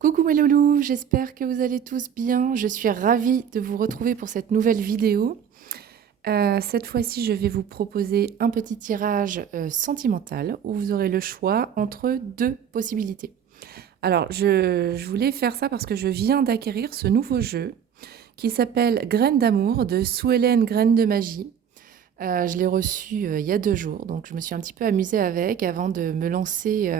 Coucou mes loulous, j'espère que vous allez tous bien. Je suis ravie de vous retrouver pour cette nouvelle vidéo. Cette fois-ci, je vais vous proposer un petit tirage sentimental où vous aurez le choix entre deux possibilités. Alors, je voulais faire ça parce que je viens d'acquérir ce nouveau jeu qui s'appelle Graines d'amour de Sue Ellen Graines de magie. Je l'ai reçu il y a 2 jours, donc je me suis un petit peu amusée avec avant de me lancer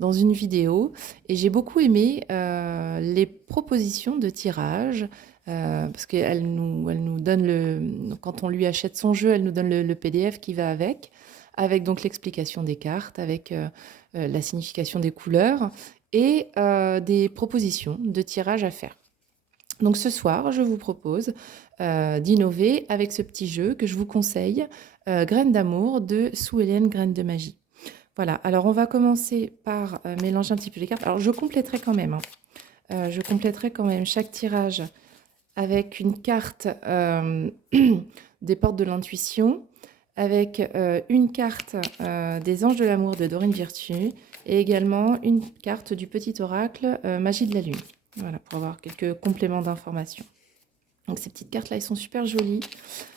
dans une vidéo. Et j'ai beaucoup aimé les propositions de tirage, parce elle nous donne quand on lui achète son jeu, elle nous donne le PDF qui va avec donc l'explication des cartes, avec la signification des couleurs et des propositions de tirage à faire. Donc ce soir, je vous propose d'innover avec ce petit jeu que je vous conseille, Graines d'amour de Sue Ellen Graines de magie. Voilà, alors on va commencer par mélanger un petit peu les cartes. Alors je compléterai quand même, je compléterai quand même chaque tirage avec une carte des portes de l'intuition, avec une carte des anges de l'amour de Dorine Virtue et également une carte du petit oracle Magie de la Lune. Voilà, pour avoir quelques compléments d'informations. Donc ces petites cartes-là, elles sont super jolies.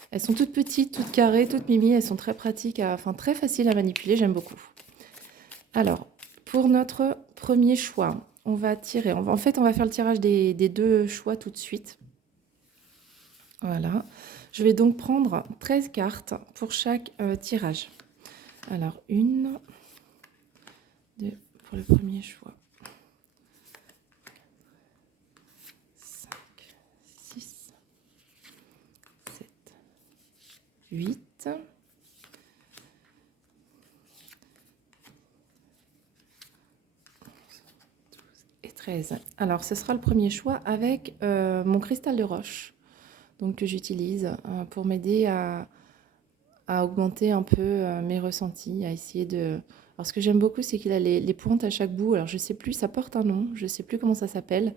Elles sont toutes petites, toutes carrées, toutes mimi. Elles sont très pratiques, enfin très faciles à manipuler. J'aime beaucoup. Alors, pour notre premier choix, on va tirer. En fait, on va faire le tirage des deux choix tout de suite. Voilà. Je vais donc prendre 13 cartes pour chaque tirage. Alors, 1, 2 pour le premier choix. 5, 6, 7, 8. Et 13. Alors, ce sera le premier choix avec mon cristal de roche, donc que j'utilise pour m'aider à augmenter un peu mes ressentis, à essayer de... Alors, ce que j'aime beaucoup, c'est qu'il a les pointes à chaque bout. Alors, je sais plus, ça porte un nom, je sais plus comment ça s'appelle.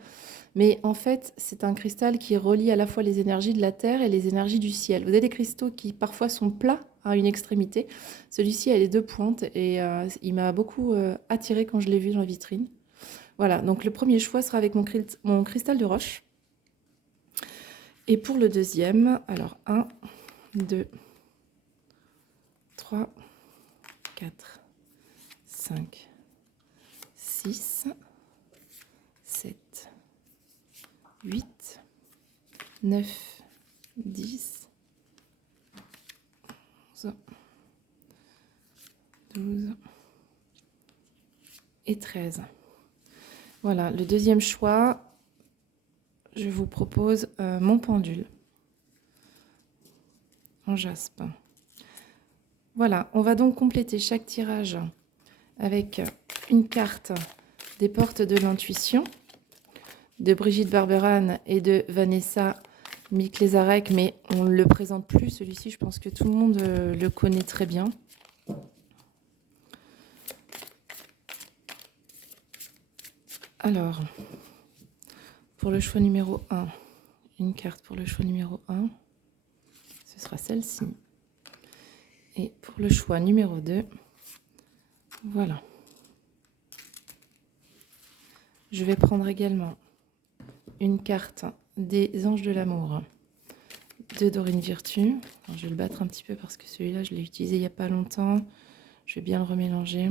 Mais en fait, c'est un cristal qui relie à la fois les énergies de la Terre et les énergies du ciel. Vous avez des cristaux qui parfois sont plats à une extrémité. Celui-ci a les deux pointes et il m'a beaucoup attiré quand je l'ai vu dans la vitrine. Voilà, donc le premier choix sera avec mon cristal de roche. Et pour le deuxième, alors 1, 2, 3, 4, 5, 6, 7, 8, 9, 10, 11, 12 et 13. Voilà, le deuxième choix, je vous propose mon pendule en jaspe. Voilà, on va donc compléter chaque tirage avec une carte des portes de l'intuition de Brigitte Barberan et de Vanessa Miklezarek, mais on ne le présente plus, celui-ci, je pense que tout le monde le connaît très bien. Alors, pour le choix numéro 1, une carte pour le choix numéro 1, ce sera celle-ci. Et pour le choix numéro 2, voilà. Je vais prendre également une carte des anges de l'amour de Dorine Virtue. Alors, je vais le battre un petit peu parce que celui-là, je l'ai utilisé il n'y a pas longtemps. Je vais bien le remélanger.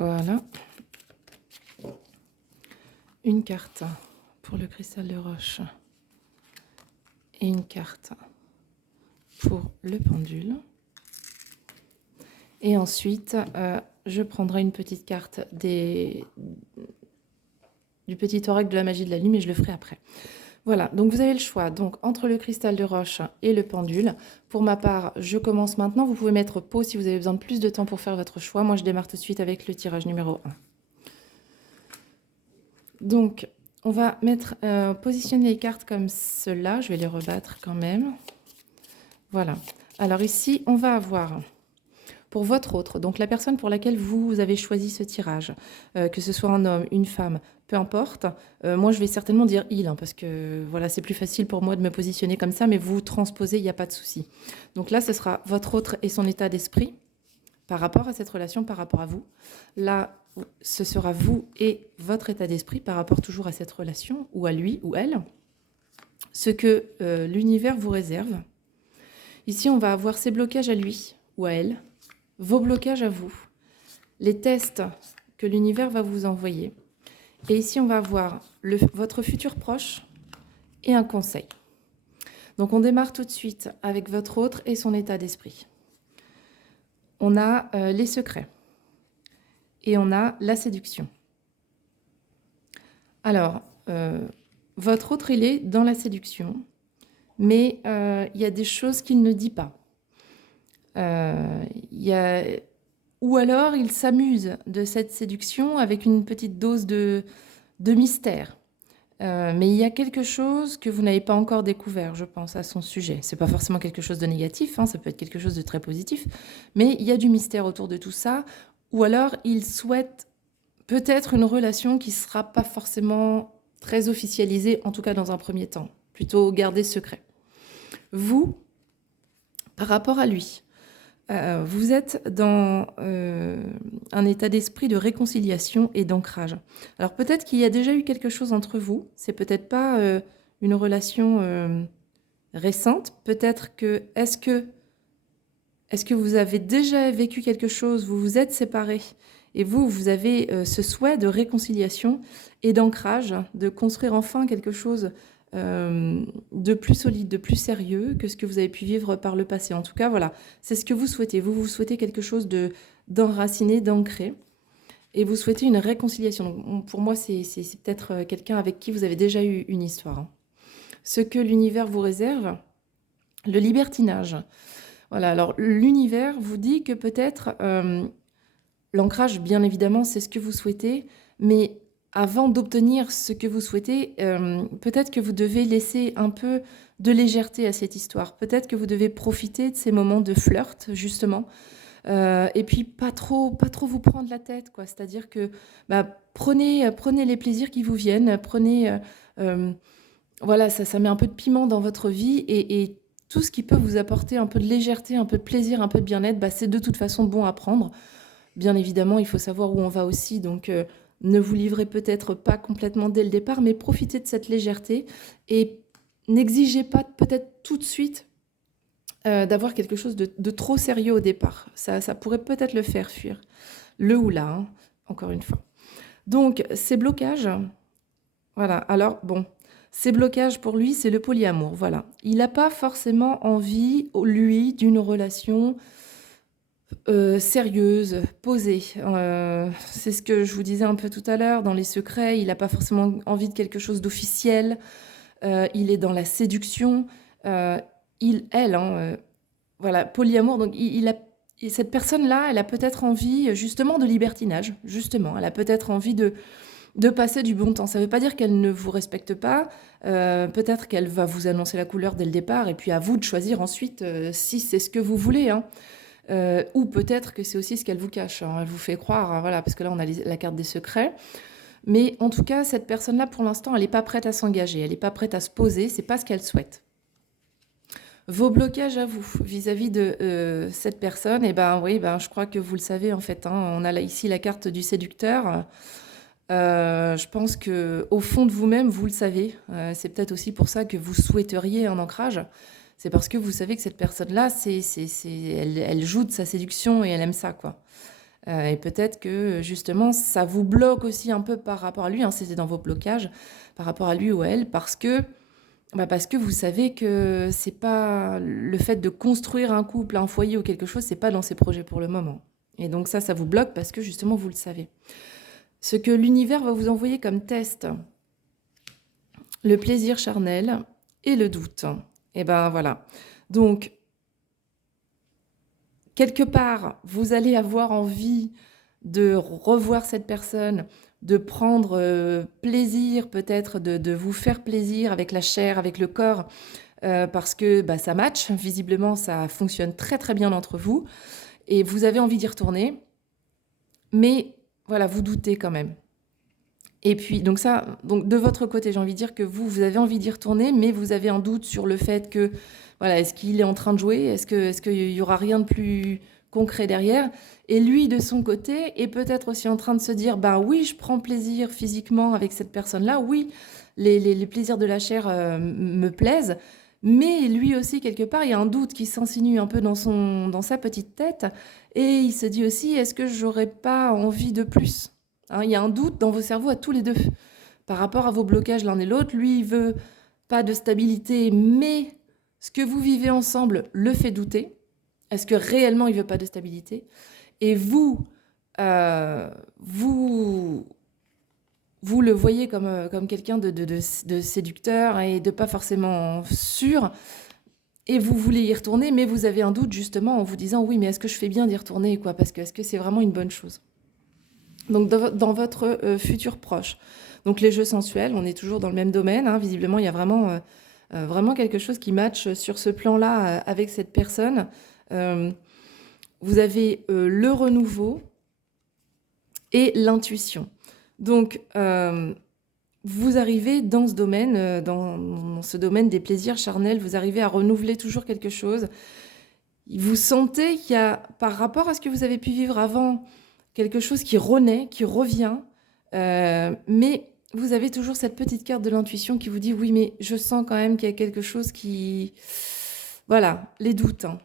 Voilà. Une carte pour le cristal de roche et une carte pour le pendule. Et ensuite, je prendrai une petite carte du petit oracle de la magie de la lune, mais je le ferai après. Voilà, donc vous avez le choix donc entre le cristal de roche et le pendule. Pour ma part, je commence maintenant. Vous pouvez mettre pause si vous avez besoin de plus de temps pour faire votre choix. Moi, je démarre tout de suite avec le tirage numéro 1. Donc, on va positionner les cartes comme cela. Je vais les rebattre quand même. Voilà. Alors ici, on va avoir Pour votre autre, donc la personne pour laquelle vous avez choisi ce tirage, que ce soit un homme, une femme, peu importe, moi je vais certainement dire il, hein, parce que voilà, c'est plus facile pour moi de me positionner comme ça, mais vous transposez, il n'y a pas de souci. Donc là, ce sera votre autre et son état d'esprit par rapport à cette relation, par rapport à vous. Là, ce sera vous et votre état d'esprit par rapport toujours à cette relation, ou à lui ou elle, ce que l'univers vous réserve. Ici, on va avoir ses blocages à lui ou à elle, vos blocages à vous, les tests que l'univers va vous envoyer. Et ici, on va avoir votre futur proche et un conseil. Donc, on démarre tout de suite avec votre autre et son état d'esprit. On a les secrets et on a la séduction. Alors, votre autre, il est dans la séduction, mais il y a des choses qu'il ne dit pas. Ou alors, il s'amuse de cette séduction avec une petite dose de mystère. Mais il y a quelque chose que vous n'avez pas encore découvert, je pense, à son sujet. C'est pas forcément quelque chose de négatif, hein, ça peut être quelque chose de très positif, mais il y a du mystère autour de tout ça. Ou alors, il souhaite peut-être une relation qui sera pas forcément très officialisée, en tout cas dans un premier temps, plutôt garder secret. Vous, par rapport à lui, vous êtes dans un état d'esprit de réconciliation et d'ancrage. Alors peut-être qu'il y a déjà eu quelque chose entre vous, c'est peut-être pas une relation récente, peut-être que est-ce que vous avez déjà vécu quelque chose, vous vous êtes séparés et vous avez ce souhait de réconciliation et d'ancrage, de construire enfin quelque chose de plus solide, de plus sérieux que ce que vous avez pu vivre par le passé. En tout cas, voilà, c'est ce que vous souhaitez. Vous souhaitez quelque chose d'enraciné, d'ancré, et vous souhaitez une réconciliation. Donc, pour moi, c'est peut-être quelqu'un avec qui vous avez déjà eu une histoire. Hein. Ce que l'univers vous réserve, le libertinage. Voilà, alors l'univers vous dit que peut-être l'ancrage, bien évidemment, c'est ce que vous souhaitez, mais avant d'obtenir ce que vous souhaitez, peut-être que vous devez laisser un peu de légèreté à cette histoire. Peut-être que vous devez profiter de ces moments de flirt, justement, et puis pas trop vous prendre la tête, quoi. C'est-à-dire que prenez les plaisirs qui vous viennent, voilà, ça met un peu de piment dans votre vie et tout ce qui peut vous apporter un peu de légèreté, un peu de plaisir, un peu de bien-être, c'est de toute façon bon à prendre. Bien évidemment, il faut savoir où on va aussi, donc ne vous livrez peut-être pas complètement dès le départ, mais profitez de cette légèreté et n'exigez pas peut-être tout de suite d'avoir quelque chose de trop sérieux au départ. Ça pourrait peut-être le faire fuir, le ou la, hein, encore une fois. Donc, ces blocages, voilà, alors bon, ces blocages pour lui, c'est le polyamour, voilà. Il n'a pas forcément envie, lui, d'une relation sérieuse, posée. C'est ce que je vous disais un peu tout à l'heure, dans les secrets, il n'a pas forcément envie de quelque chose d'officiel, il est dans la séduction, elle, hein, voilà, polyamour, donc cette personne-là, elle a peut-être envie justement de libertinage, justement, elle a peut-être envie de passer du bon temps. Ça ne veut pas dire qu'elle ne vous respecte pas, peut-être qu'elle va vous annoncer la couleur dès le départ, et puis à vous de choisir ensuite si c'est ce que vous voulez, hein. Ou peut-être que c'est aussi ce qu'elle vous cache, hein. Elle vous fait croire, hein, voilà, parce que là on a la carte des secrets. Mais en tout cas, cette personne-là, pour l'instant, elle n'est pas prête à s'engager, elle n'est pas prête à se poser, c'est pas ce qu'elle souhaite. Vos blocages à vous vis-à-vis de cette personne, oui, je crois que vous le savez en fait, hein, on a là, ici la carte du séducteur. Je pense qu'au fond de vous-même, vous le savez. C'est peut-être aussi pour ça que vous souhaiteriez un ancrage. C'est parce que vous savez que cette personne-là, elle joue de sa séduction et elle aime ça, quoi. Et peut-être que justement, ça vous bloque aussi un peu par rapport à lui, hein, c'était dans vos blocages, par rapport à lui ou à elle, parce que vous savez que c'est pas le fait de construire un couple, un foyer ou quelque chose, c'est pas dans ses projets pour le moment. Et donc ça vous bloque parce que justement, vous le savez. Ce que l'univers va vous envoyer comme test, le plaisir charnel et le doute. Et voilà. Donc, quelque part, vous allez avoir envie de revoir cette personne, de prendre plaisir peut-être, de vous faire plaisir avec la chair, avec le corps, parce que ça match, visiblement ça fonctionne très très bien entre vous. et vous avez envie d'y retourner, mais voilà, vous doutez quand même. Et puis, donc de votre côté, j'ai envie de dire que vous avez envie d'y retourner, mais vous avez un doute sur le fait que, voilà, est-ce qu'il est en train de jouer? Est-ce qu'il y aura rien de plus concret derrière? Et lui, de son côté, est peut-être aussi en train de se dire, bah oui, je prends plaisir physiquement avec cette personne-là, oui, les plaisirs de la chair me plaisent, mais lui aussi, quelque part, il y a un doute qui s'insinue un peu dans sa petite tête, et il se dit aussi, est-ce que j'aurais pas envie de plus? Hein, il y a un doute dans vos cerveaux à tous les deux par rapport à vos blocages l'un et l'autre. Lui, il veut pas de stabilité, mais ce que vous vivez ensemble le fait douter. Est-ce que réellement il veut pas de stabilité? Et vous, vous, vous le voyez comme quelqu'un de séducteur et de pas forcément sûr. Et vous voulez y retourner, mais vous avez un doute justement en vous disant oui, mais est-ce que je fais bien d'y retourner, quoi? Parce que est-ce que c'est vraiment une bonne chose? Donc, dans votre futur proche. Donc, les jeux sensuels, on est toujours dans le même domaine. Hein. Visiblement, il y a vraiment quelque chose qui matche sur ce plan-là avec cette personne. Vous avez le renouveau et l'intuition. Donc, vous arrivez dans ce domaine, dans ce domaine des plaisirs charnels, vous arrivez à renouveler toujours quelque chose. Vous sentez qu'il y a, par rapport à ce que vous avez pu vivre avant, quelque chose qui renaît, qui revient, mais vous avez toujours cette petite carte de l'intuition qui vous dit oui, mais je sens quand même qu'il y a quelque chose qui... Voilà, les doutes. Hein.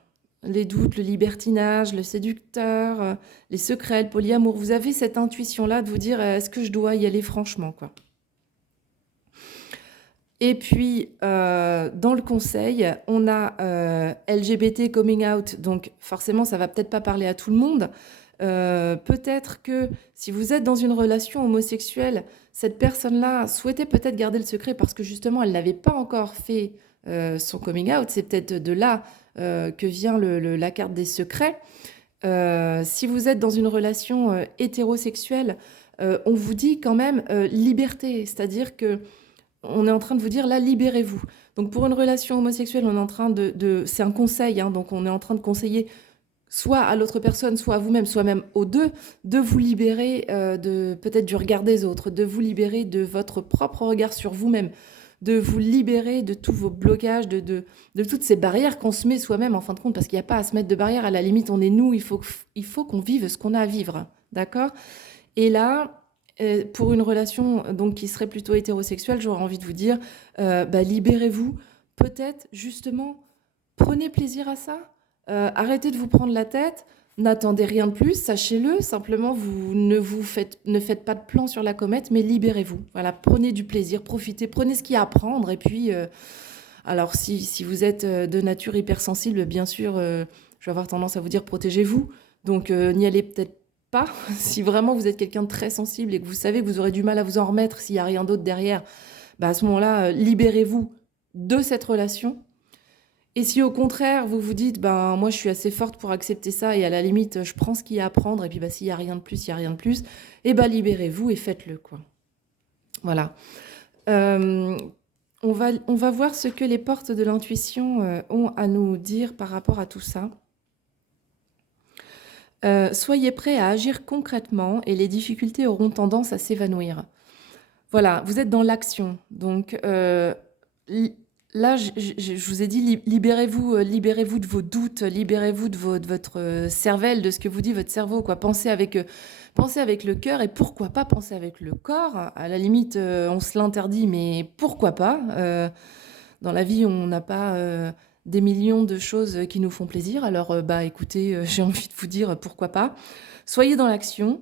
Les doutes, le libertinage, le séducteur, les secrets, le polyamour. Vous avez cette intuition-là de vous dire est-ce que je dois y aller franchement, quoi. Et puis, dans le conseil, on a LGBT coming out, donc forcément, ça va peut-être pas parler à tout le monde. Peut-être que si vous êtes dans une relation homosexuelle, cette personne-là souhaitait peut-être garder le secret parce que justement, elle n'avait pas encore fait son coming out. C'est peut-être de là que vient la carte des secrets. Si vous êtes dans une relation hétérosexuelle, on vous dit quand même liberté, c'est-à-dire que on est en train de vous dire là, libérez-vous. Donc pour une relation homosexuelle, on est en train c'est un conseil, hein, donc on est en train de conseiller soit à l'autre personne, soit à vous-même, soit même aux deux, de vous libérer peut-être du regard des autres, de vous libérer de votre propre regard sur vous-même, de vous libérer de tous vos blocages, de toutes ces barrières qu'on se met soi-même en fin de compte, parce qu'il n'y a pas à se mettre de barrières, à la limite, on est nous, il faut qu'on vive ce qu'on a à vivre, d'accord? Et là, pour une relation donc, qui serait plutôt hétérosexuelle, j'aurais envie de vous dire, libérez-vous, peut-être justement, prenez plaisir à ça. Arrêtez de vous prendre la tête, n'attendez rien de plus, sachez-le, simplement ne faites pas de plan sur la comète, mais libérez-vous. Voilà, prenez du plaisir, profitez, prenez ce qu'il y a à prendre, et puis, alors si vous êtes de nature hypersensible, bien sûr, je vais avoir tendance à vous dire protégez-vous, donc n'y allez peut-être pas. Si vraiment vous êtes quelqu'un de très sensible et que vous savez que vous aurez du mal à vous en remettre s'il n'y a rien d'autre derrière, à ce moment-là, libérez-vous de cette relation. Et si au contraire, vous vous dites, moi je suis assez forte pour accepter ça et à la limite, je prends ce qu'il y a à prendre et puis s'il n'y a rien de plus, il n'y a rien de plus, et libérez-vous et faites-le, quoi. Voilà. On va voir ce que les portes de l'intuition ont à nous dire par rapport à tout ça. Soyez prêts à agir concrètement et les difficultés auront tendance à s'évanouir. Voilà, vous êtes dans l'action. Donc là, je vous ai dit, libérez-vous de vos doutes, libérez-vous de votre cervelle, de ce que vous dit votre cerveau, quoi. Pensez avec le cœur et pourquoi pas penser avec le corps. À la limite, on se l'interdit, mais pourquoi pas? Dans la vie, on n'a pas des millions de choses qui nous font plaisir. Alors, écoutez, j'ai envie de vous dire pourquoi pas. Soyez dans l'action.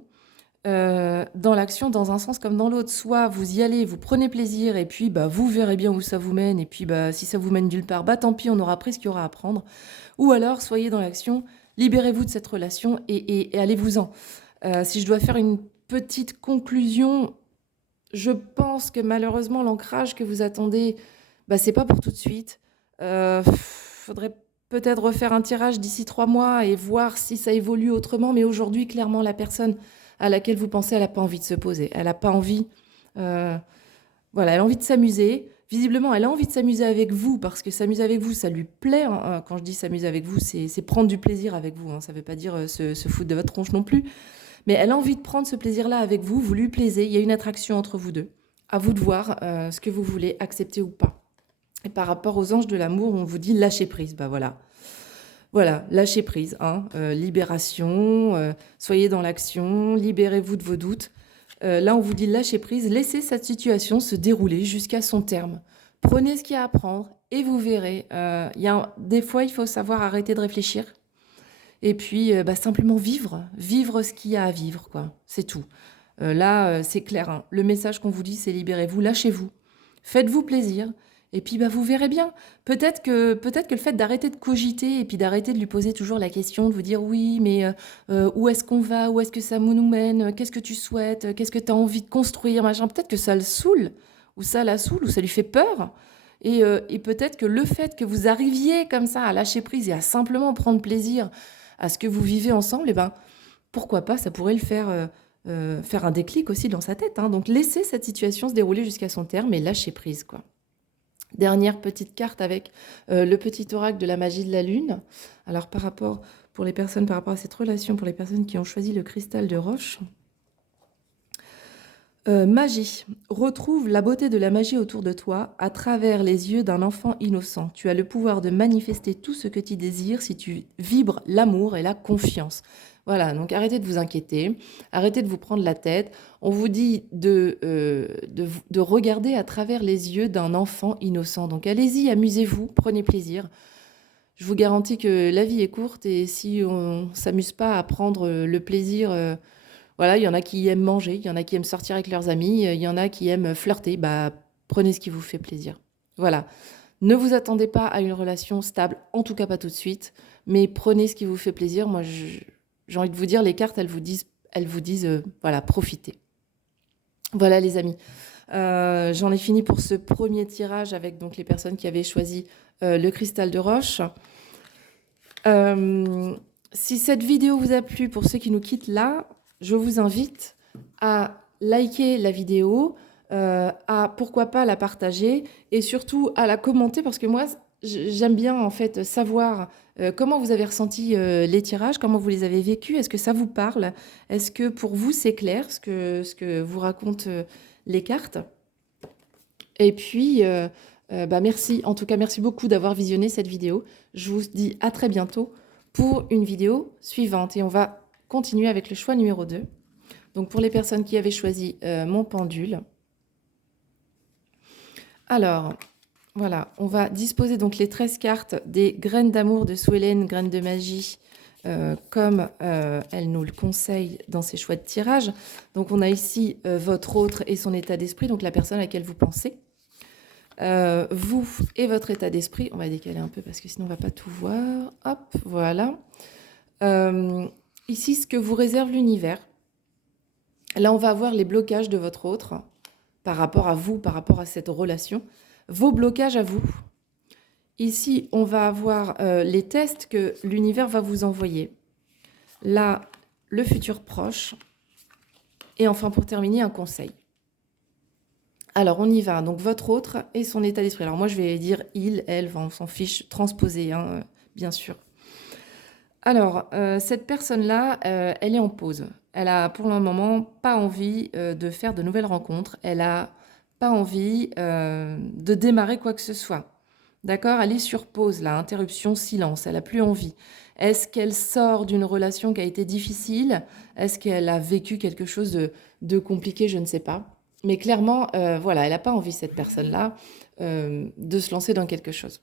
Dans un sens comme dans l'autre. Soit vous y allez, vous prenez plaisir, et puis vous verrez bien où ça vous mène, et puis si ça vous mène nulle part, tant pis, on aura appris ce qu'il y aura à apprendre. Ou alors, soyez dans l'action, libérez-vous de cette relation et allez-vous-en. Si je dois faire une petite conclusion, je pense que malheureusement, l'ancrage que vous attendez, c'est pas pour tout de suite. Faudrait peut-être refaire un tirage d'ici 3 mois et voir si ça évolue autrement, mais aujourd'hui, clairement, la personne à laquelle vous pensez, elle n'a pas envie de se poser. Elle n'a pas envie... elle a envie de s'amuser. Visiblement, elle a envie de s'amuser avec vous parce que s'amuser avec vous, ça lui plaît, hein. Quand je dis s'amuser avec vous, c'est prendre du plaisir avec vous, hein. Ça ne veut pas dire se foutre de votre tronche non plus. Mais elle a envie de prendre ce plaisir-là avec vous, vous lui plaisez, il y a une attraction entre vous deux. À vous de voir ce que vous voulez accepter ou pas. Et par rapport aux anges de l'amour, on vous dit lâcher prise. Bah voilà. Voilà, lâcher prise, hein. Libération, soyez dans l'action, libérez-vous de vos doutes. Là, on vous dit lâcher prise, laissez cette situation se dérouler jusqu'à son terme. Prenez ce qu'il y a à prendre et vous verrez. Des fois, il faut savoir arrêter de réfléchir et puis simplement vivre ce qu'il y a à vivre, quoi. C'est tout. Là, c'est clair, hein. Le message qu'on vous dit, c'est libérez-vous, lâchez-vous, faites-vous plaisir. Et puis vous verrez bien. Peut-être que le fait d'arrêter de cogiter et puis d'arrêter de lui poser toujours la question, de vous dire oui, mais où est-ce qu'on va, où est-ce que ça nous mène, qu'est-ce que tu souhaites, qu'est-ce que tu as envie de construire, machin. Peut-être que ça le saoule, ou ça la saoule, ou ça lui fait peur. Et peut-être que le fait que vous arriviez comme ça à lâcher prise et à simplement prendre plaisir à ce que vous vivez ensemble, eh ben, pourquoi pas, ça pourrait le faire un déclic aussi dans sa tête, hein. Donc laissez cette situation se dérouler jusqu'à son terme et lâcher prise, quoi. Dernière petite carte avec le petit oracle de la magie de la lune. Alors par rapport à cette relation, pour les personnes qui ont choisi le cristal de roche. Magie. Retrouve la beauté de la magie autour de toi à travers les yeux d'un enfant innocent. Tu as le pouvoir de manifester tout ce que tu désires si tu vibres l'amour et la confiance. Voilà, donc arrêtez de vous inquiéter, arrêtez de vous prendre la tête. On vous dit de regarder à travers les yeux d'un enfant innocent. Donc allez-y, amusez-vous, prenez plaisir. Je vous garantis que la vie est courte et si on ne s'amuse pas à prendre le plaisir, voilà, il y en a qui aiment manger, il y en a qui aiment sortir avec leurs amis, il y en a qui aiment flirter, bah prenez ce qui vous fait plaisir. Voilà. Ne vous attendez pas à une relation stable, en tout cas pas tout de suite, mais prenez ce qui vous fait plaisir. Moi, j'ai envie de vous dire, les cartes, elles vous disent, voilà, profitez. Voilà les amis. J'en ai fini pour ce premier tirage avec donc les personnes qui avaient choisi le cristal de roche. Si cette vidéo vous a plu, pour ceux qui nous quittent là, je vous invite à liker la vidéo, à pourquoi pas la partager et surtout à la commenter parce que moi, j'aime bien en fait savoir comment vous avez ressenti les tirages, comment vous les avez vécus, est-ce que ça vous parle, est-ce que pour vous c'est clair ce que vous racontent les cartes. Et puis, merci, en tout cas merci beaucoup d'avoir visionné cette vidéo. Je vous dis à très bientôt pour une vidéo suivante et on va continuer avec le choix numéro 2. Donc pour les personnes qui avaient choisi mon pendule. Alors, voilà, on va disposer donc les 13 cartes des graines d'amour de Swellen, graines de magie, comme elle nous le conseille dans ses choix de tirage. Donc on a ici votre autre et son état d'esprit, donc la personne à laquelle vous pensez. Vous et votre état d'esprit. On va décaler un peu parce que sinon on ne va pas tout voir. Hop, voilà. Ici, ce que vous réserve l'univers. Là, on va avoir les blocages de votre autre par rapport à vous, par rapport à cette relation. Vos blocages à vous. Ici, on va avoir les tests que l'univers va vous envoyer. Là, le futur proche. Et enfin, pour terminer, un conseil. Alors, on y va. Donc, votre autre et son état d'esprit. Alors, moi, je vais dire il, elle, on s'en fiche, transposé, hein, bien sûr. Alors, cette personne-là, elle est en pause. Elle a pour le moment pas envie de faire de nouvelles rencontres. Elle a pas envie de démarrer quoi que ce soit. D'accord? Elle est sur pause, là, interruption, silence. Elle a plus envie. Est-ce qu'elle sort d'une relation qui a été difficile? Est-ce qu'elle a vécu quelque chose de compliqué? Je ne sais pas. Mais clairement, voilà, elle n'a pas envie, cette personne-là, de se lancer dans quelque chose.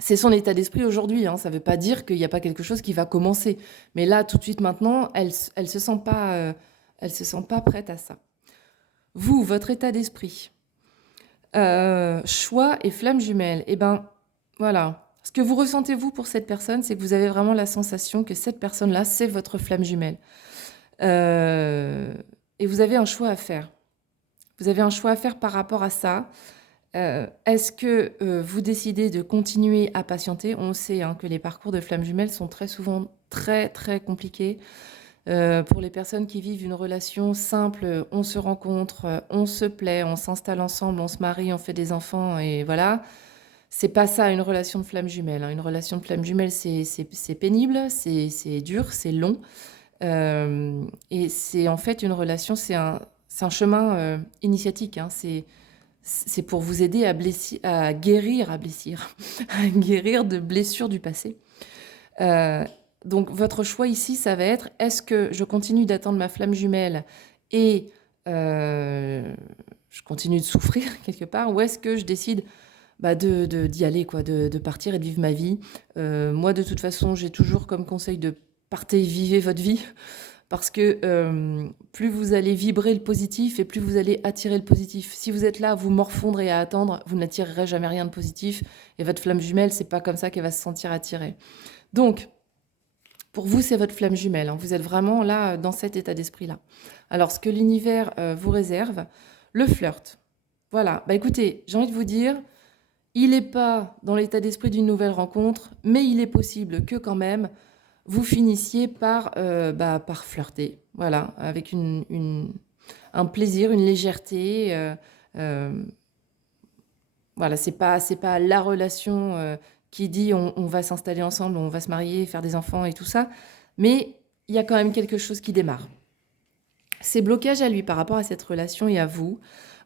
C'est son état d'esprit aujourd'hui, hein. Ça ne veut pas dire qu'il n'y a pas quelque chose qui va commencer. Mais là, tout de suite maintenant, elle se sent pas prête à ça. Vous, votre état d'esprit, choix et flamme jumelle, eh ben voilà. Ce que vous ressentez, vous, pour cette personne, c'est que vous avez vraiment la sensation que cette personne-là, c'est votre flamme jumelle. Et vous avez un choix à faire. Vous avez un choix à faire par rapport à ça. Est-ce que vous décidez de continuer à patienter? On sait hein, que les parcours de flammes jumelles sont très souvent très très compliqués. Pour les personnes qui vivent une relation simple, on se rencontre, on se plaît, on s'installe ensemble, on se marie, on fait des enfants et voilà. C'est pas ça une relation de flamme jumelle, hein. Une relation de flamme jumelle, c'est pénible, c'est dur, c'est long. Et c'est en fait une relation, c'est un chemin initiatique, hein. C'est pour vous aider à guérir, à guérir de blessures du passé. Euh, donc votre choix ici, ça va être, est-ce que je continue d'attendre ma flamme jumelle et je continue de souffrir quelque part, ou est-ce que je décide d'y aller, quoi, de partir et de vivre ma vie. Moi, de toute façon, j'ai toujours comme conseil de partez, vivez votre vie, parce que plus vous allez vibrer le positif et plus vous allez attirer le positif. Si vous êtes là à vous morfondre et à attendre, vous n'attirerez jamais rien de positif, et votre flamme jumelle, c'est pas comme ça qu'elle va se sentir attirée. Donc, pour vous, c'est votre flamme jumelle, hein. Vous êtes vraiment là, dans cet état d'esprit-là. Alors, ce que l'univers vous réserve, le flirt. Voilà. Écoutez, j'ai envie de vous dire, il n'est pas dans l'état d'esprit d'une nouvelle rencontre, mais il est possible que quand même vous finissiez par flirter, voilà, avec un plaisir, une légèreté. Voilà, c'est pas la relation qui dit on va s'installer ensemble, on va se marier, faire des enfants et tout ça, mais il y a quand même quelque chose qui démarre. Ces blocages à lui par rapport à cette relation et à vous,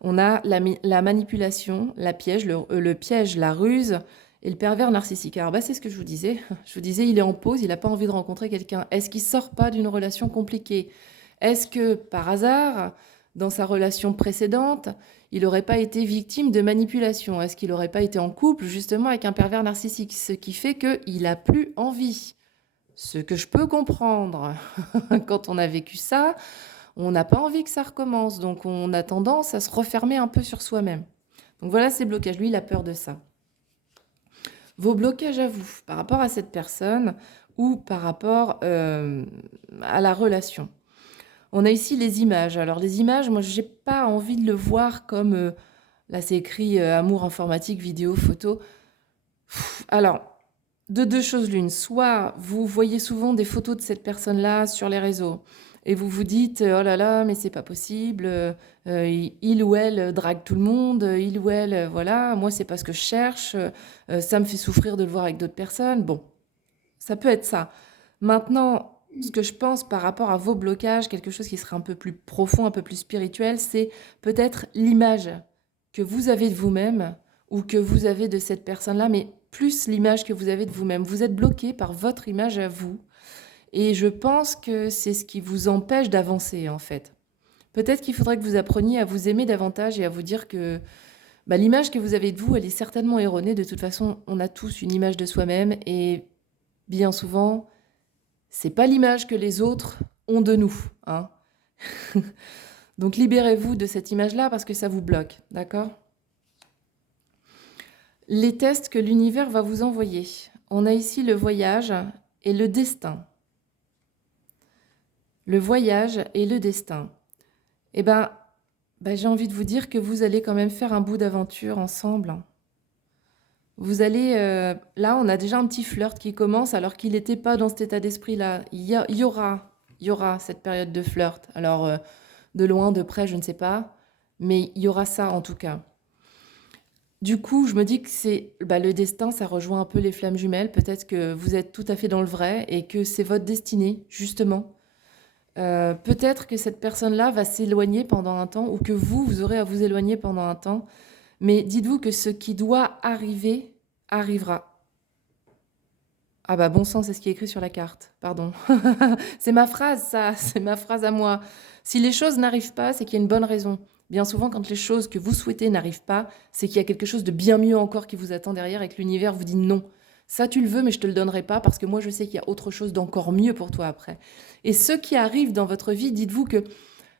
on a la manipulation, la piège, le piège, la ruse et le pervers narcissique. Alors c'est ce que je vous disais. Je vous disais, il est en pause, il n'a pas envie de rencontrer quelqu'un. Est-ce qu'il sort pas d'une relation compliquée? Est-ce que par hasard, dans sa relation précédente, il n'aurait pas été victime de manipulation? Est-ce qu'il n'aurait pas été en couple justement avec un pervers narcissique? Ce qui fait qu'il n'a plus envie. Ce que je peux comprendre quand on a vécu ça, on n'a pas envie que ça recommence, donc on a tendance à se refermer un peu sur soi-même. Donc voilà ces blocages, lui il a peur de ça. Vos blocages à vous, par rapport à cette personne ou par rapport à la relation. On a ici les images. Alors les images, moi j'ai pas envie de le voir comme, là c'est écrit amour informatique, vidéo, photo. Alors, de deux choses l'une, soit vous voyez souvent des photos de cette personne-là sur les réseaux, et vous vous dites oh là là, mais c'est pas possible, il ou elle drague tout le monde, il ou elle, voilà, moi c'est pas ce que je cherche, ça me fait souffrir de le voir avec d'autres personnes. Bon, ça peut être ça. Maintenant, ce que je pense par rapport à vos blocages, quelque chose qui serait un peu plus profond, un peu plus spirituel, c'est peut-être l'image que vous avez de vous-même ou que vous avez de cette personne-là, mais plus l'image que vous avez de vous-même. Vous êtes bloqué par votre image à vous. Et je pense que c'est ce qui vous empêche d'avancer, en fait. Peut-être qu'il faudrait que vous appreniez à vous aimer davantage et à vous dire que l'image que vous avez de vous, elle est certainement erronée. De toute façon, on a tous une image de soi-même et bien souvent, c'est pas l'image que les autres ont de nous, hein. Donc libérez-vous de cette image-là parce que ça vous bloque, d'accord? Les tests que l'univers va vous envoyer. On a ici le voyage et le destin. Le voyage et le destin. Eh ben, j'ai envie de vous dire que vous allez quand même faire un bout d'aventure ensemble. Vous allez... là, on a déjà un petit flirt qui commence alors qu'il n'était pas dans cet état d'esprit-là. Il y aura cette période de flirt. Alors, de loin, de près, je ne sais pas. Mais il y aura ça en tout cas. Du coup, je me dis que c'est le destin, ça rejoint un peu les flammes jumelles. Peut-être que vous êtes tout à fait dans le vrai et que c'est votre destinée, justement. Peut-être que cette personne-là va s'éloigner pendant un temps ou que vous aurez à vous éloigner pendant un temps. Mais dites-vous que ce qui doit arriver, arrivera. Ah bon sang, c'est ce qui est écrit sur la carte, pardon. C'est ma phrase, ça, c'est ma phrase à moi. Si les choses n'arrivent pas, c'est qu'il y a une bonne raison. Bien souvent, quand les choses que vous souhaitez n'arrivent pas, c'est qu'il y a quelque chose de bien mieux encore qui vous attend derrière et que l'univers vous dit non. Ça, tu le veux, mais je te le donnerai pas parce que moi, je sais qu'il y a autre chose d'encore mieux pour toi après. Et ce qui arrive dans votre vie, dites-vous que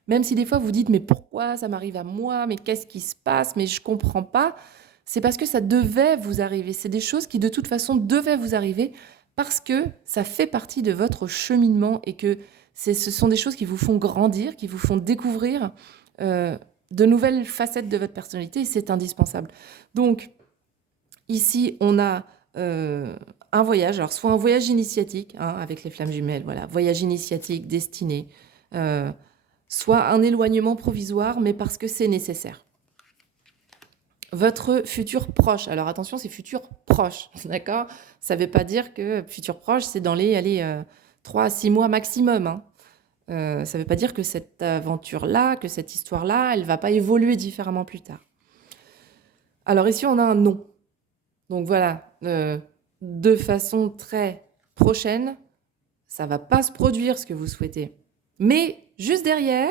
même si des fois vous dites mais pourquoi ça m'arrive à moi, mais qu'est-ce qui se passe, mais je comprends pas, c'est parce que ça devait vous arriver. C'est des choses qui de toute façon devaient vous arriver parce que ça fait partie de votre cheminement et que ce sont des choses qui vous font grandir, qui vous font découvrir de nouvelles facettes de votre personnalité et c'est indispensable. Donc ici, on a un voyage, alors soit un voyage initiatique, hein, avec les flammes jumelles, voilà, voyage initiatique, destiné, soit un éloignement provisoire, mais parce que c'est nécessaire. Votre futur proche, alors attention, c'est futur proche, d'accord? Ça ne veut pas dire que futur proche, c'est dans les 3 à 6 mois maximum, hein. Ça ne veut pas dire que cette aventure-là, que cette histoire-là, elle ne va pas évoluer différemment plus tard. Alors ici, on a un non. Donc voilà, de façon très prochaine, ça ne va pas se produire ce que vous souhaitez. Mais juste derrière,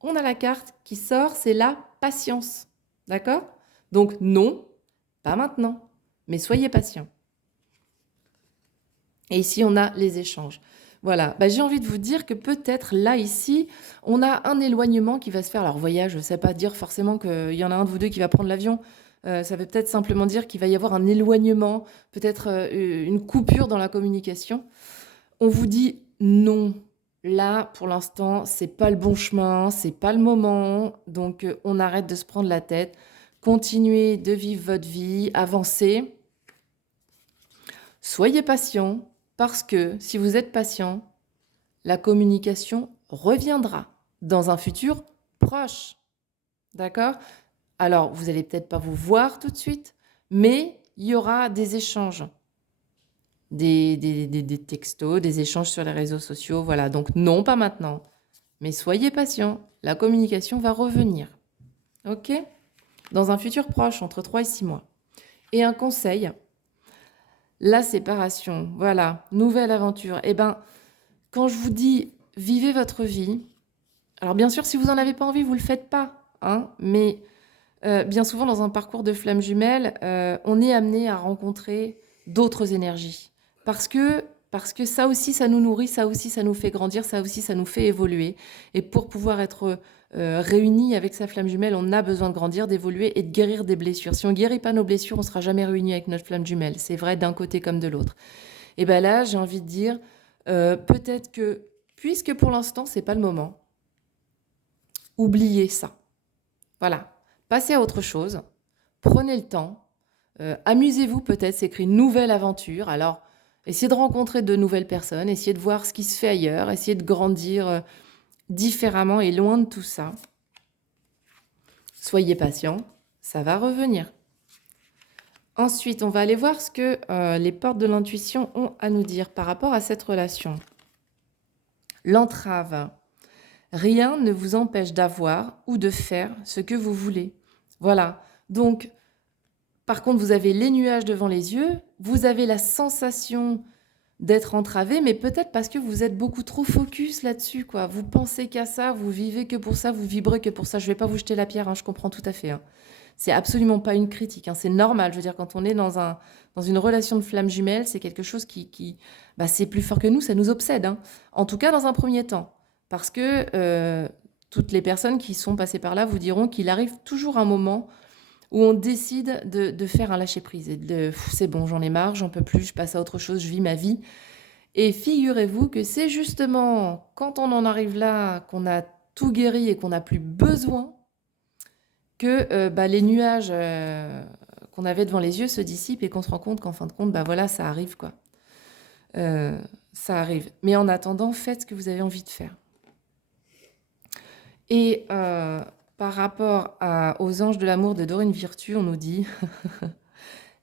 on a la carte qui sort, c'est la patience. D'accord? Donc non, pas maintenant, mais soyez patient. Et ici, on a les échanges. Voilà, j'ai envie de vous dire que peut-être là, ici, on a un éloignement qui va se faire. Alors voyage, ça ne veut pas dire forcément qu'il y en a un de vous deux qui va prendre l'avion. Ça veut peut-être simplement dire qu'il va y avoir un éloignement, peut-être une coupure dans la communication. On vous dit non. Là, pour l'instant, c'est pas le bon chemin, c'est pas le moment. Donc, on arrête de se prendre la tête. Continuez de vivre votre vie, avancez. Soyez patient, parce que si vous êtes patient, la communication reviendra dans un futur proche. D'accord? Alors, vous n'allez peut-être pas vous voir tout de suite, mais il y aura des échanges. Des textos, des échanges sur les réseaux sociaux. Voilà, donc non, pas maintenant. Mais soyez patient, la communication va revenir. OK? Dans un futur proche, entre 3 et 6 mois. Et un conseil, la séparation, voilà, nouvelle aventure. Eh bien, quand je vous dis vivez votre vie, alors bien sûr, si vous n'en avez pas envie, vous ne le faites pas, hein, mais bien souvent, dans un parcours de flammes jumelles, on est amené à rencontrer d'autres énergies. Parce que ça aussi, ça nous nourrit, ça aussi, ça nous fait grandir, ça aussi, ça nous fait évoluer. Et pour pouvoir être réunis avec sa flamme jumelle, on a besoin de grandir, d'évoluer et de guérir des blessures. Si on ne guérit pas nos blessures, on ne sera jamais réunis avec notre flamme jumelle. C'est vrai d'un côté comme de l'autre. Et bien là, j'ai envie de dire, peut-être que, puisque pour l'instant, ce n'est pas le moment, oubliez ça. Voilà. Passez à autre chose, prenez le temps, amusez-vous peut-être, c'est écrit une nouvelle aventure. Alors, essayez de rencontrer de nouvelles personnes, essayez de voir ce qui se fait ailleurs, essayez de grandir différemment et loin de tout ça. Soyez patient, ça va revenir. Ensuite, on va aller voir ce que les portes de l'intuition ont à nous dire par rapport à cette relation. L'entrave. Rien ne vous empêche d'avoir ou de faire ce que vous voulez. Voilà. Donc, par contre, vous avez les nuages devant les yeux, vous avez la sensation d'être entravé, mais peut-être parce que vous êtes beaucoup trop focus là-dessus, quoi. Vous pensez qu'à ça, vous vivez que pour ça, vous vibrez que pour ça. Je ne vais pas vous jeter la pierre, hein, je comprends tout à fait. Hein. C'est absolument pas une critique, hein, c'est normal. Je veux dire, quand on est dans une relation de flamme jumelle, c'est quelque chose qui c'est plus fort que nous, ça nous obsède. Hein. En tout cas, dans un premier temps. Parce que toutes les personnes qui sont passées par là vous diront qu'il arrive toujours un moment où on décide de faire un lâcher-prise. Et c'est bon, j'en ai marre, j'en peux plus, je passe à autre chose, je vis ma vie. Et figurez-vous que c'est justement quand on en arrive là, qu'on a tout guéri et qu'on n'a plus besoin, que les nuages qu'on avait devant les yeux se dissipent et qu'on se rend compte qu'en fin de compte, voilà, ça arrive, quoi. Ça arrive. Mais en attendant, faites ce que vous avez envie de faire. Et par rapport aux anges de l'amour de Dorine Virtue, on nous dit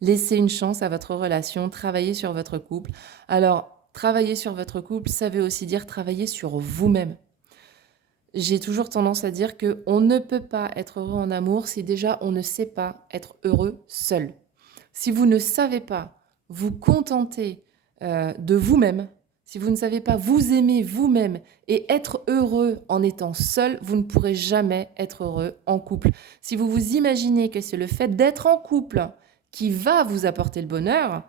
laissez une chance à votre relation, travaillez sur votre couple. Alors, travailler sur votre couple, ça veut aussi dire travailler sur vous-même. J'ai toujours tendance à dire qu'on ne peut pas être heureux en amour si déjà on ne sait pas être heureux seul. Si vous ne savez pas vous contenter de vous-même, si vous ne savez pas vous aimer vous-même et être heureux en étant seul, vous ne pourrez jamais être heureux en couple. Si vous vous imaginez que c'est le fait d'être en couple qui va vous apporter le bonheur,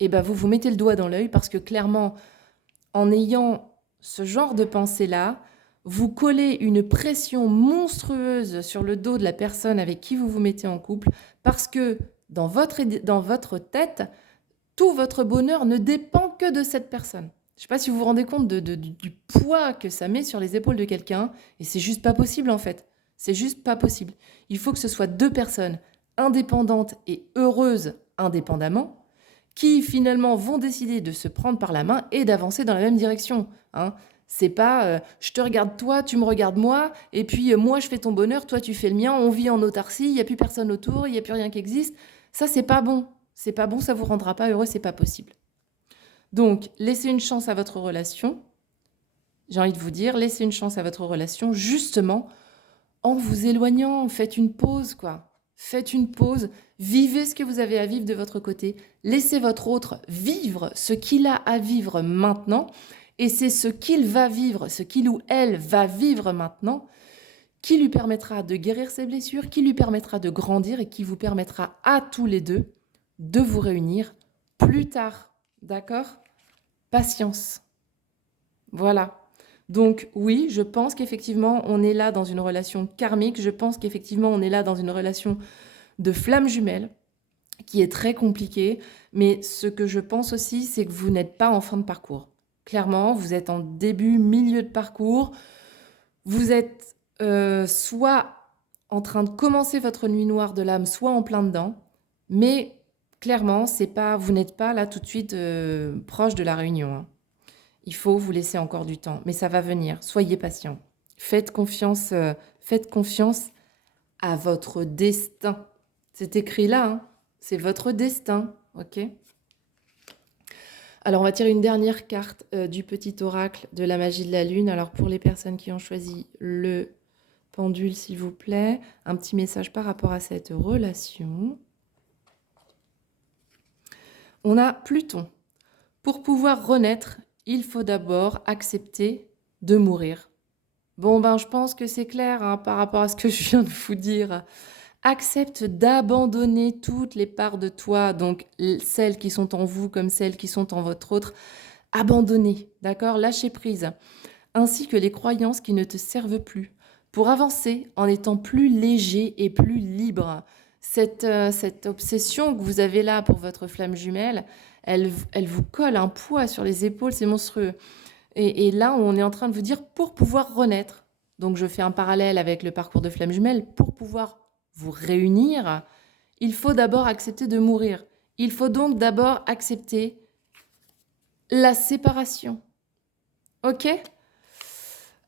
vous vous mettez le doigt dans l'œil parce que clairement, en ayant ce genre de pensée-là, vous collez une pression monstrueuse sur le dos de la personne avec qui vous vous mettez en couple parce que dans votre tête, tout votre bonheur ne dépend que de cette personne. Je ne sais pas si vous vous rendez compte du poids que ça met sur les épaules de quelqu'un. Et c'est juste pas possible, en fait. C'est juste pas possible. Il faut que ce soit deux personnes indépendantes et heureuses indépendamment qui finalement vont décider de se prendre par la main et d'avancer dans la même direction. Hein. C'est pas je te regarde toi, tu me regardes moi, et puis moi je fais ton bonheur, toi tu fais le mien, on vit en autarcie, il n'y a plus personne autour, il n'y a plus rien qui existe. Ça, c'est pas bon. C'est pas bon, ça vous rendra pas heureux, c'est pas possible. Donc, laissez une chance à votre relation. J'ai envie de vous dire, laissez une chance à votre relation, justement, en vous éloignant. Faites une pause, quoi. Faites une pause. Vivez ce que vous avez à vivre de votre côté. Laissez votre autre vivre ce qu'il a à vivre maintenant. Et c'est ce qu'il va vivre, ce qu'il ou elle va vivre maintenant, qui lui permettra de guérir ses blessures, qui lui permettra de grandir et qui vous permettra à tous les deux de vous réunir plus tard. D'accord? Patience. Voilà. Donc oui, je pense qu'effectivement, on est là dans une relation karmique. Je pense qu'effectivement, on est là dans une relation de flamme jumelle qui est très compliquée. Mais ce que je pense aussi, c'est que vous n'êtes pas en fin de parcours. Clairement, vous êtes en début, milieu de parcours. Vous êtes soit en train de commencer votre nuit noire de l'âme, soit en plein dedans. Mais clairement, vous n'êtes pas là tout de suite proche de la réunion. Hein. Il faut vous laisser encore du temps, mais ça va venir. Soyez patient. Faites confiance à votre destin. C'est écrit là, hein. C'est votre destin, ok? Alors, on va tirer une dernière carte du petit oracle de la magie de la lune. Alors, pour les personnes qui ont choisi le pendule, s'il vous plaît, un petit message par rapport à cette relation. On a Pluton. Pour pouvoir renaître, il faut d'abord accepter de mourir. Bon, je pense que c'est clair hein, par rapport à ce que je viens de vous dire. Accepte d'abandonner toutes les parts de toi, donc celles qui sont en vous comme celles qui sont en votre autre. Abandonnez, d'accord? Lâchez prise. Ainsi que les croyances qui ne te servent plus. Pour avancer en étant plus léger et plus libre. Cette obsession que vous avez là pour votre flamme jumelle, elle vous colle un poids sur les épaules, c'est monstrueux. Et là, on est en train de vous dire pour pouvoir renaître. Donc, je fais un parallèle avec le parcours de flamme jumelle. Pour pouvoir vous réunir, il faut d'abord accepter de mourir. Il faut donc d'abord accepter la séparation. Ok ?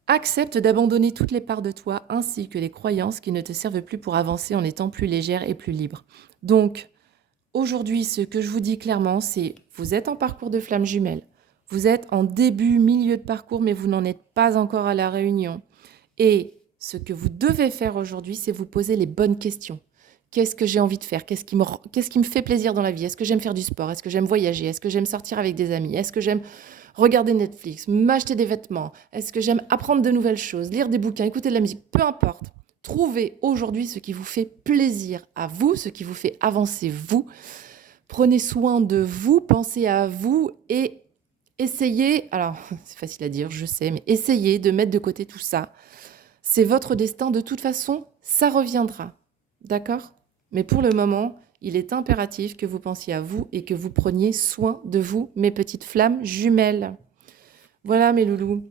Accepte d'abandonner toutes les parts de toi ainsi que les croyances qui ne te servent plus pour avancer en étant plus légère et plus libre. Donc, aujourd'hui, ce que je vous dis clairement, c'est vous êtes en parcours de flamme jumelle. Vous êtes en début, milieu de parcours, mais vous n'en êtes pas encore à la réunion. Et ce que vous devez faire aujourd'hui, c'est vous poser les bonnes questions. Qu'est-ce que j'ai envie de faire? Qu'est-ce qui me fait plaisir dans la vie? Est-ce que j'aime faire du sport? Est-ce que j'aime voyager? Est-ce que j'aime sortir avec des amis? Est-ce que j'aime regarder Netflix? M'acheter des vêtements? Est-ce que j'aime apprendre de nouvelles choses? Lire des bouquins? Écouter de la musique? Peu importe. Trouvez aujourd'hui ce qui vous fait plaisir à vous, ce qui vous fait avancer vous. Prenez soin de vous, pensez à vous et essayez, alors c'est facile à dire, je sais, mais essayez de mettre de côté tout ça. C'est votre destin, de toute façon, ça reviendra. D'accord? Mais pour le moment, il est impératif que vous pensiez à vous et que vous preniez soin de vous, mes petites flammes jumelles. Voilà mes loulous.